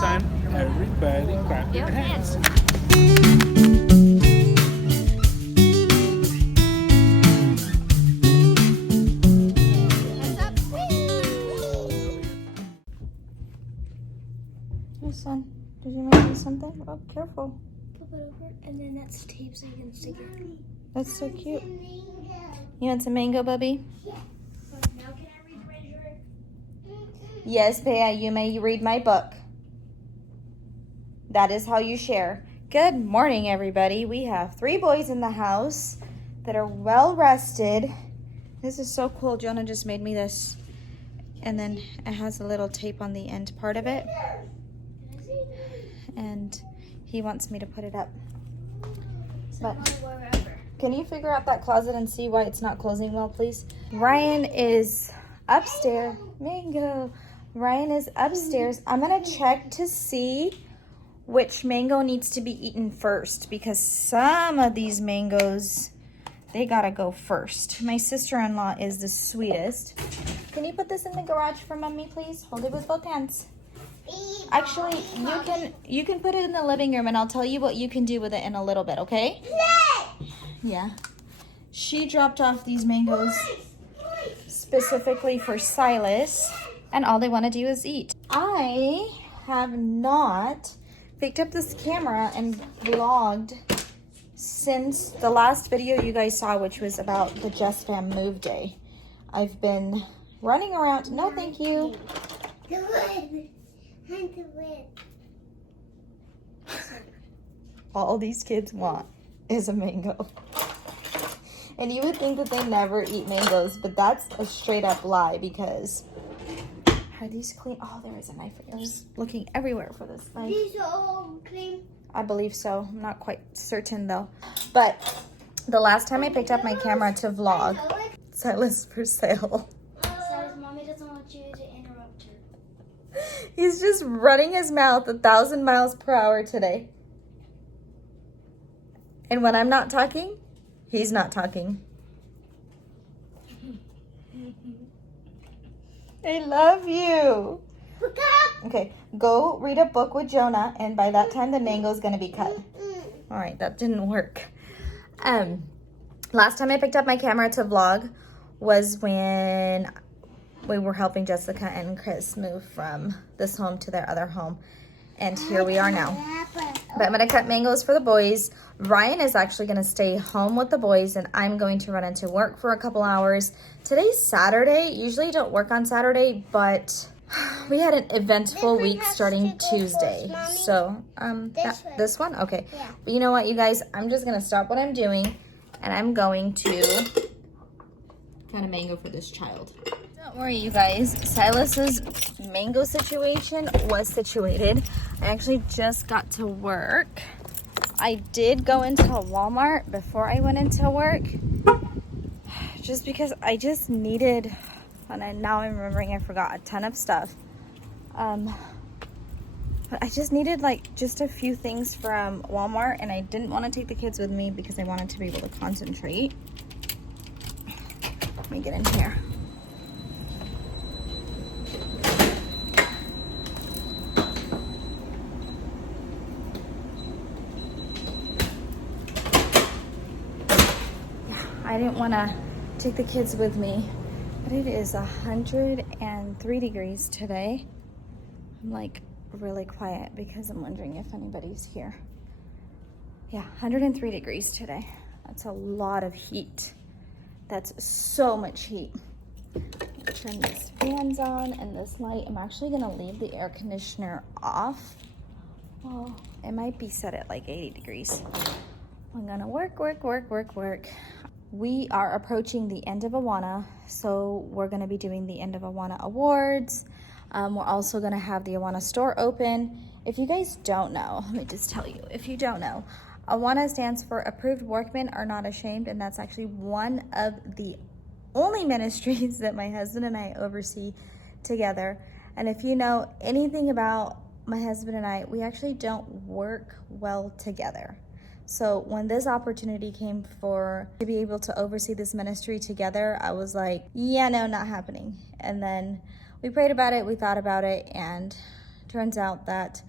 time, everybody clap your hands. Hey son, did you make me something? Oh, careful. Flip it over, and then that's tape so you can stick it. That's so cute. You want some mango, Bubby? Now can I read the register? Yes, Bea, you may read my book. That is how you share. Good morning, everybody. We have 3 boys in the house that are well rested. This is so cool. Jonah just made me this. And then it has a little tape on the end part of it. And he wants me to put it up. But can you figure out that closet and see why it's not closing well, please? Ryan is upstairs. Mango. Ryan is upstairs. I'm going to check to see which mango needs to be eaten first, because some of these mangoes, they got to go first. My sister-in-law is the sweetest. Can you put this in the garage for mommy, please? Hold it with both hands. Actually, you can put it in the living room, and I'll tell you what you can do with it in a little bit, okay? Yeah. She dropped off these mangoes specifically for Silas, and all they want to do is eat. I have not picked up this camera and vlogged since the last video you guys saw, which was about the Just Fam move day. I've been running around. No, thank you. All these kids want is a mango. And you would think that they never eat mangoes, but that's a straight up lie, because are these clean? Oh, there is a knife. I was looking everywhere for this knife. These are all clean. I believe so. I'm not quite certain though. But the last time I picked up my camera to vlog, Silas for sale. Silas, mommy doesn't want you to interrupt her. He's just running his mouth 1,000 miles per hour today. And when I'm not talking, he's not talking. I love you. Okay, go read a book with Jonah, and by that time the mango's gonna be cut. All right, that didn't work. Last time I picked up my camera to vlog was when we were helping Jessica and Chris move from this home to their other home. And here we are now. But I'm gonna cut mangoes for the boys. Ryan is actually gonna stay home with the boys, and I'm going to run into work for a couple hours. Today's Saturday. Usually I don't work on Saturday, but we had an eventful week starting Tuesday. So, this one? Okay. But you know what, you guys? I'm just gonna stop what I'm doing, and I'm going to cut a mango for this child. Don't worry, you guys. Silas's mango situation was situated. I actually just got to work. I did go into Walmart before I went into work, just because I just needed, and now I'm remembering I forgot a ton of stuff. But I just needed like just a few things from Walmart, and I didn't want to take the kids with me because I wanted to be able to concentrate. Let me get in here. I didn't want to take the kids with me, but it is 103 degrees today. I'm like really quiet because I'm wondering if anybody's here. Yeah, 103 degrees today. That's a lot of heat. That's so much heat. Turn these fans on and this light. I'm actually gonna leave the air conditioner off. Well, it might be set at like 80 degrees. I'm gonna work. We are approaching the end of Awana, so we're going to be doing the end of Awana awards. We're also going to have the Awana store open. If you guys don't know, let me just tell you, if you don't know, Awana stands for Approved Workmen Are Not Ashamed, and that's actually one of the only ministries that my husband and I oversee together. And if you know anything about my husband and I, we actually don't work well together. So when this opportunity came to be able to oversee this ministry together, I was like, yeah, no, not happening. And then we prayed about it, we thought about it, and Turns out that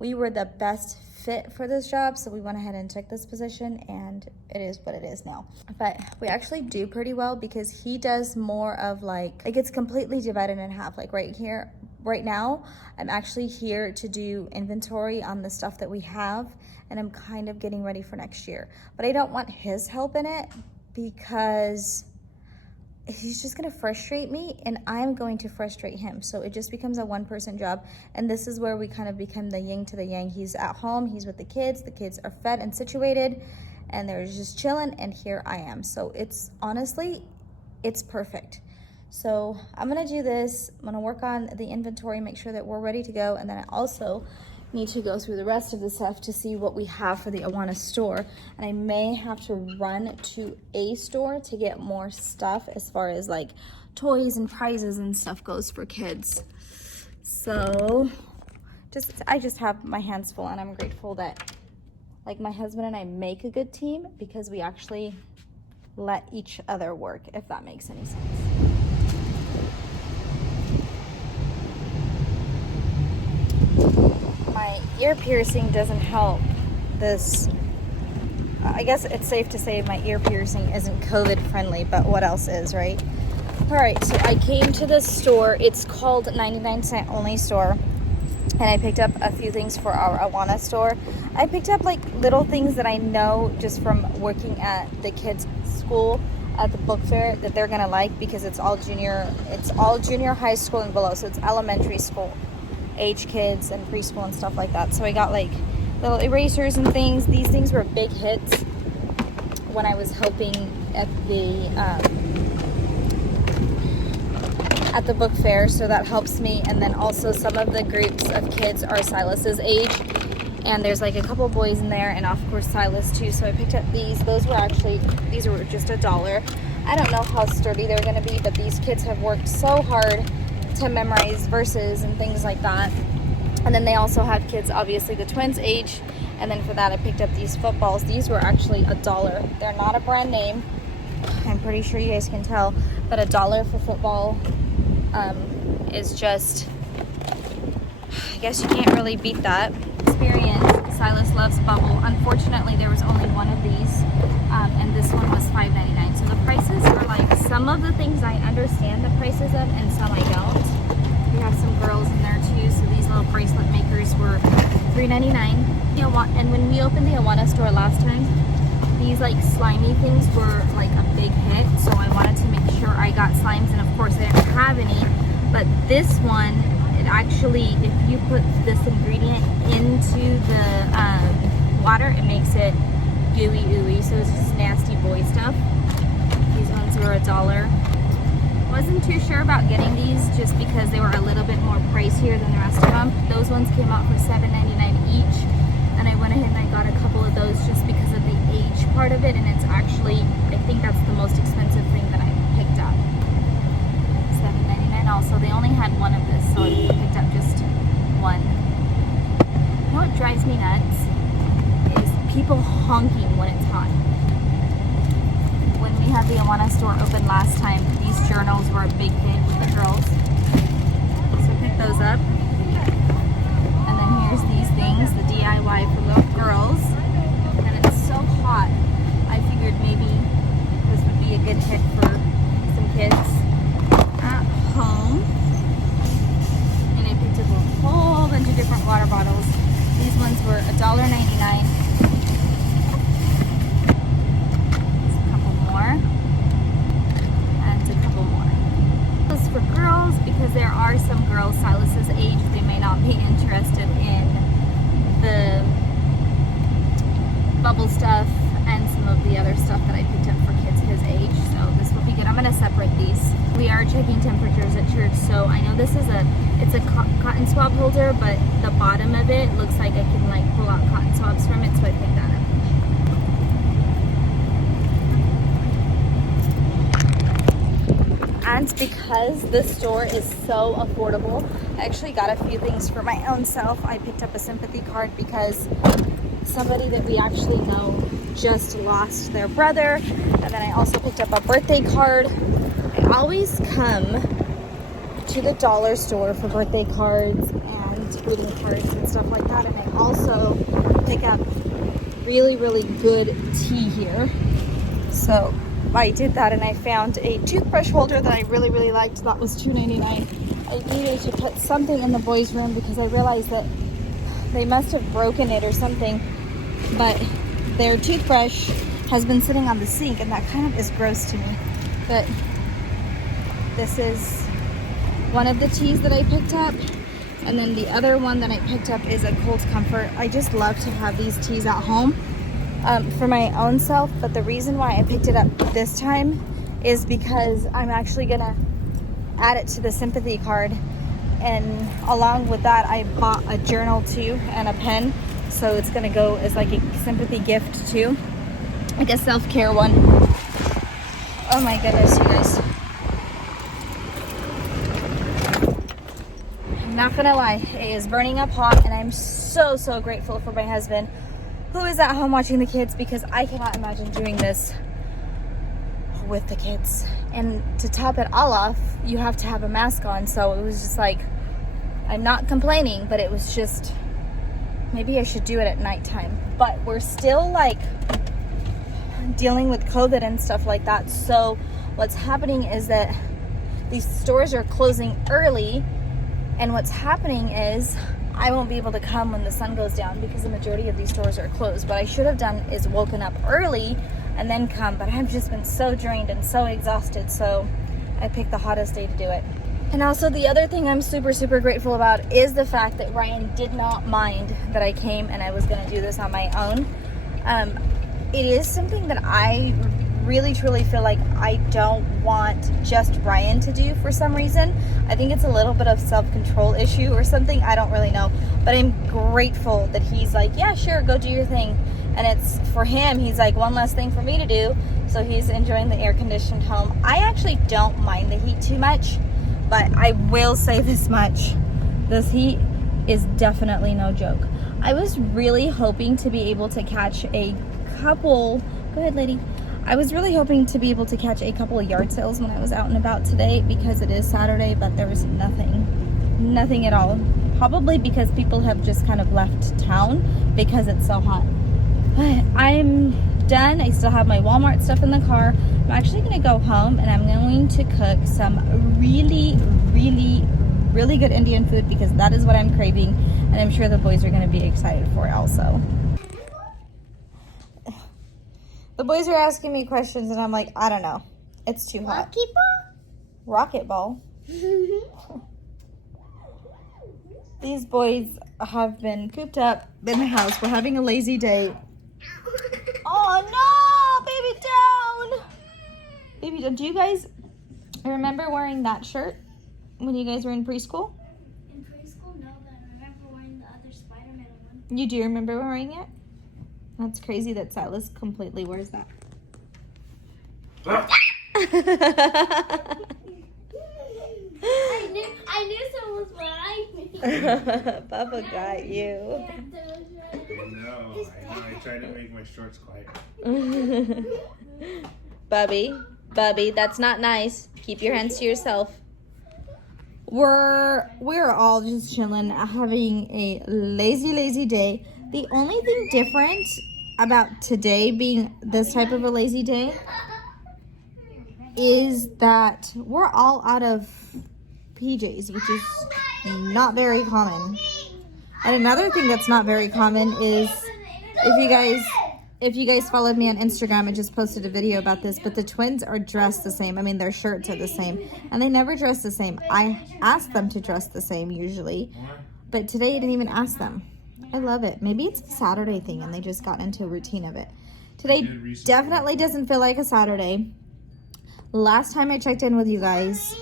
we were the best fit for this job, so we went ahead and took this position, and it is what it is now. But we actually do pretty well because he does more of like it gets completely divided in half. Like right now, I'm actually here to do inventory on the stuff that we have, and I'm kind of getting ready for next year. But I don't want his help in it because he's just gonna frustrate me and I'm going to frustrate him. So it just becomes a one-person job. And this is where we kind of become the yin to the yang. He's at home, he's with the kids are fed and situated, and they're just chilling, and here I am. So it's honestly, it's perfect. So I'm gonna do this. I'm gonna work on the inventory, make sure that we're ready to go. And then I also need to go through the rest of the stuff to see what we have for the Awana store. And I may have to run to a store to get more stuff as far as like toys and prizes and stuff goes for kids. So I just have my hands full, and I'm grateful that like my husband and I make a good team because we actually let each other work, if that makes any sense. My ear piercing doesn't help this. I guess it's safe to say my ear piercing isn't COVID friendly, but what else is, right? All right, so I came to this store. It's called 99-cent only store, and I picked up a few things for our Awana store. I picked up like little things that I know just from working at the kids' school at the book fair that they're gonna like, because it's all junior high school and below, so it's elementary school age kids and preschool and stuff like that. So I got like little erasers and things. These things were big hits when I was helping at the book fair, so that helps me. And then also some of the groups of kids are Silas's age, and there's like a couple boys in there, and of course Silas too. So I picked up these. These were just $1. I don't know how sturdy they're going to be, but these kids have worked so hard to memorize verses and things like that. And then they also have kids, obviously the twins age, and then for that I picked up these footballs. These were actually $1. They're not a brand name, I'm pretty sure you guys can tell, but $1 for football is just, I guess you can't really beat that. Experience. Silas loves bubble. Unfortunately there was only one of these, and this one was $5.99. So the prices are like, some of the things I understand the prices of and some I don't. We have some girls in there too, so these little bracelet makers were $3.99. And when we opened the Awana store last time, these like slimy things were like a big hit, so I wanted to make sure I got slimes, and of course I didn't have any. But this one, it actually, if you put this ingredient into the water, it makes it gooey ooey, so it's just nasty boy stuff. These ones were $1. Wasn't too sure about getting these just because they were a little bit more pricier than the rest of them. Those ones came out for $7.99 each, and I went ahead and I got a couple of those just because of the age part of it, and it's actually, I think that's the most expensive thing that I picked up. $7.99 also. They only had one of this, so I picked up just one. You know what drives me nuts? Is people honking when it's hot. When we had the Awana store open last time, these journals were a big hit with the girls. So I picked those up. And then here's these things, the DIY for little girls. And it's so hot, I figured maybe this would be a good hit for some kids at home. And I picked up a whole bunch of different water bottles. These ones were $1.99. For girls, because there are some girls Silas's age, they may not be interested in the bubble stuff and some of the other stuff that I picked up for kids his age, so this will be good. I'm going to separate these. We are checking temperatures at church, so I know this is it's a cotton swab holder, but the bottom of it looks like I can like pull out cotton swabs from it, so I picked that up. And because the store is so affordable, I actually got a few things for my own self. I picked up a sympathy card because somebody that we actually know just lost their brother. And then I also picked up a birthday card. I always come to the dollar store for birthday cards and greeting cards and stuff like that. And I also pick up really, really good tea here. So I did that, and I found a toothbrush holder that I really, really liked. That was $2.99. I needed to put something in the boys' room because I realized that they must have broken it or something. But their toothbrush has been sitting on the sink, and that kind of is gross to me. But this is one of the teas that I picked up. And then the other one that I picked up is a cold comfort. I just love to have these teas at home for my own self. But the reason why I picked it up this time is because I'm actually gonna add it to the sympathy card. And along with that, I bought a journal too and a pen. So it's gonna go as like a sympathy gift too. Like a self-care one. Oh my goodness, you guys. I'm not gonna lie, it is burning up hot, and I'm so grateful for my husband who is at home watching the kids, because I cannot imagine doing this with the kids. And to top it all off, you have to have a mask on. So it was just like, I'm not complaining, but it was just, maybe I should do it at nighttime. But we're still like dealing with COVID and stuff like that. So what's happening is that these stores are closing early, and what's happening is I won't be able to come when the sun goes down because the majority of these stores are closed. What I should have done is woken up early and then come, but I've just been so drained and so exhausted, so I picked the hottest day to do it. And also the other thing I'm super grateful about is the fact that Ryan did not mind that I came and I was gonna do this on my own. It is something that I really truly feel like I don't want just Ryan to do for some reason. I think it's a little bit of self-control issue or something, I don't really know, but I'm grateful that he's like, yeah, sure, go do your thing. And it's for him, he's like, one less thing for me to do, so he's enjoying the air-conditioned home. I actually don't mind the heat too much, but I will say this much, this heat is definitely no joke. I was really hoping to be able to catch a couple, go ahead lady, I was really hoping to be able to catch a couple of yard sales when I was out and about today, because it is Saturday, but there was nothing at all. Probably because people have just kind of left town because it's so hot. But I'm done. I still have my Walmart stuff in the car. I'm actually gonna go home and I'm going to cook some really good Indian food, because that is what I'm craving, and I'm sure the boys are gonna be excited for it also. The boys are asking me questions and I'm like, I don't know. It's too hot. Rocket ball? These boys have been cooped up in the house. We're having a lazy day. Oh no, baby down. Baby down. Do you guys remember wearing that shirt when you guys were in preschool? In preschool, no, but I remember wearing the other Spider-Man one. You do remember wearing it? That's crazy that Silas completely wears that. I knew someone was behind me. Papa got you. I know. I tried to make my shorts quiet. Bubby, that's not nice. Keep your hands to yourself. We're all just chilling, having a lazy day. The only thing different about today being this type of a lazy day is that we're all out of PJs, which is not very common. And another thing that's not very common is, if you guys followed me on Instagram, I just posted a video about this, but the twins are dressed the same. I mean, their shirts are the same, and they never dress the same. I ask them to dress the same usually, but today I didn't even ask them. I love it. Maybe it's a Saturday thing and they just got into a routine of it. Today definitely doesn't feel like a Saturday. Last time I checked in with you guys,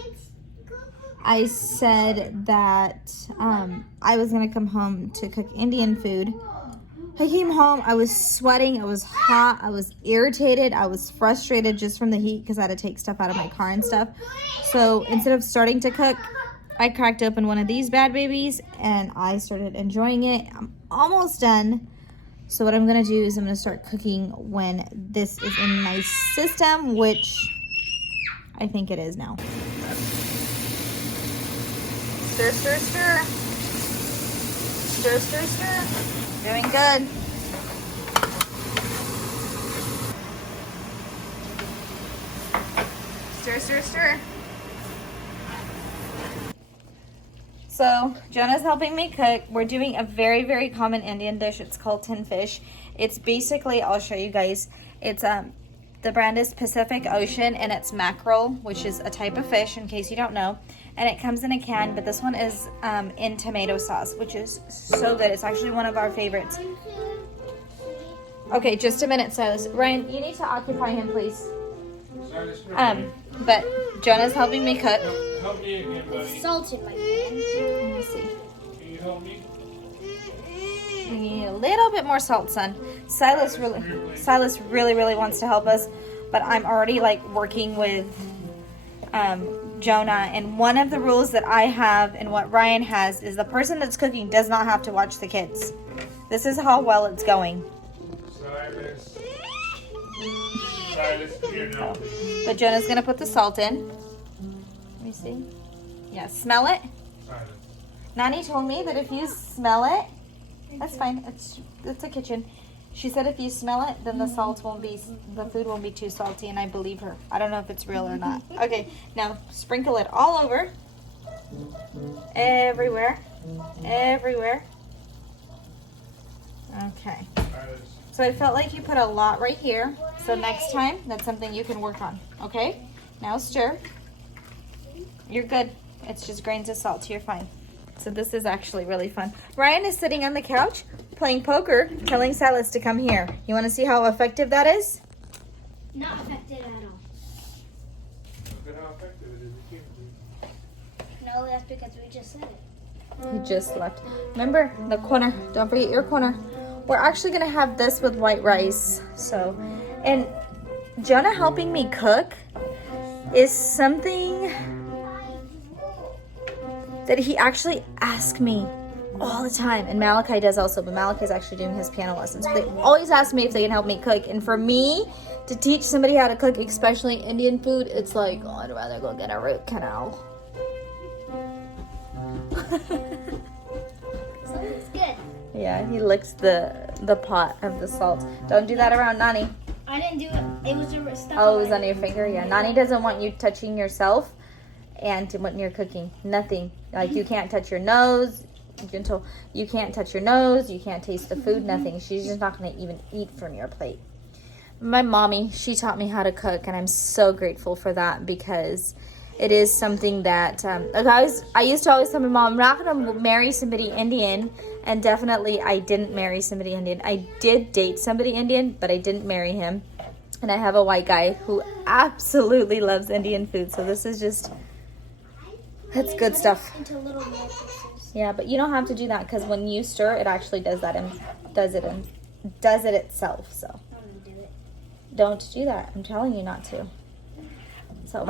I said that I was going to come home to cook Indian food. I came home, I was sweating, I was hot, I was irritated, I was frustrated just from the heat because I had to take stuff out of my car and stuff. So instead of starting to cook, I cracked open one of these bad babies and I started enjoying it. I'm almost done. So what I'm going to do is I'm going to start cooking when this is in my system, which I think it is now. Stir. stir, stir, stir. Doing good. Stir, stir, stir. So Jonah's helping me cook. We're doing a very, very common Indian dish. It's called tin fish. It's basically, I'll show you guys. It's the brand is Pacific Ocean, and it's mackerel, which is a type of fish, in case you don't know. And it comes in a can, but this one is in tomato sauce, which is so good. It's actually one of our favorites. Okay, just a minute, Silas. Ryan, you need to occupy him, please. But Jonah's helping me cook. Help me again, buddy. Salted, my friend. Let me see. Can you help me? We need a little bit more salt, son. Silas really wants to help us, but I'm already like working with Jonah, and one of the rules that I have and what Ryan has is the person that's cooking does not have to watch the kids. This is how well it's going. Silas, here now. But Jonah's gonna put the salt in. Let me see. Yeah, smell it. Silas. Nani told me that if you smell it, that's fine. It's a kitchen. She said if you smell it, then the food won't be too salty, and I believe her. I don't know if it's real or not. Okay, now sprinkle it all over. Everywhere. Everywhere. Okay. Silas. So I felt like you put a lot right here. So next time, that's something you can work on. Okay? Now stir. You're good. It's just grains of salt. You're fine. So this is actually really fun. Ryan is sitting on the couch playing poker, telling Silas to come here. You want to see how effective that is? Not affected at all. Look at how effective it is. It can't be. No, that's because we just said it. He just left. Remember, the corner. Don't forget your corner. We're actually going to have this with white rice. So, and Jonah helping me cook is something that he actually asks me all the time. And Malachi does also, but Malachi is actually doing his piano lessons. So they always ask me if they can help me cook. And for me to teach somebody how to cook, especially Indian food, it's like, oh, I'd rather go get a root canal. So it's good. Yeah, he licks the pot of the salt. Don't do that around Nani. I didn't do it. It was stuff. Oh, it was on your finger? Yeah. Nani doesn't want you touching yourself and when you're cooking. Nothing. Like, you can't touch your nose. Gentle. You can't touch your nose. You can't taste the food. Nothing. She's just not going to even eat from your plate. My mommy, she taught me how to cook, and I'm so grateful for that because it is something that I used to always tell my mom, I'm not going to marry somebody Indian, and definitely I didn't marry somebody Indian. I did date somebody Indian, but I didn't marry him. And I have a white guy who absolutely loves Indian food, so this is just, it's good stuff. Into little more pieces. Yeah, but you don't have to do that because when you stir, it actually does that and does it itself. So I'm gonna do it. don't do that. I'm telling you not to. So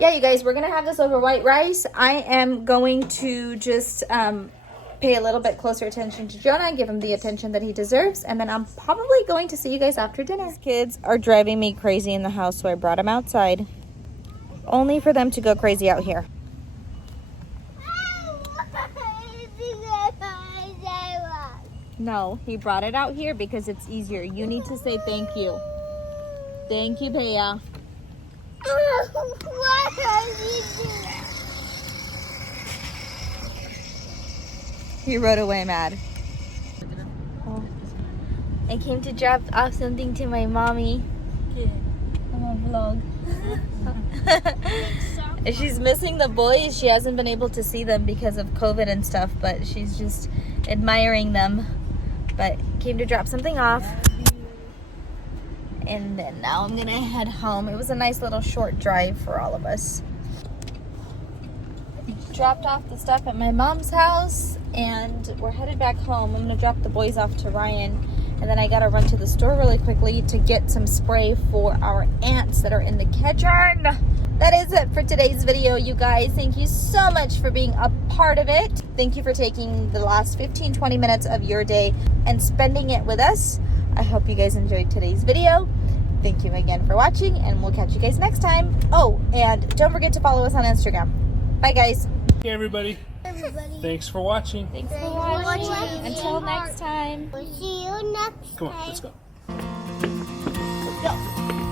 yeah, you guys, we're gonna have this over white rice. I am going to just pay a little bit closer attention to Jonah, give him the attention that he deserves, and then I'm probably going to see you guys after dinner. These kids are driving me crazy in the house, so I brought them outside, only for them to go crazy out here. No, he brought it out here because it's easier. You need to say thank you. Thank you, Bea. What are you doing? He rode away mad. Oh. I came to drop off something to my mommy. I'm on vlog. She's missing the boys. She hasn't been able to see them because of COVID and stuff, but she's just admiring them. But came to drop something off. And then now I'm gonna head home. It was a nice little short drive for all of us. Dropped off the stuff at my mom's house and we're headed back home. I'm gonna drop the boys off to Ryan, and then I gotta run to the store really quickly to get some spray for our ants that are in the kitchen. That is it for today's video, you guys. Thank you so much for being a part of it. Thank you for taking the last 15-20 minutes of your day and spending it with us. I hope you guys enjoyed today's video. Thank you again for watching, and we'll catch you guys next time. Oh, and don't forget to follow us on Instagram. Bye, guys. Okay, everybody. Everybody. Thanks for watching. Thanks for watching. Until next time. We'll see you next Come time. on, let's go. Go.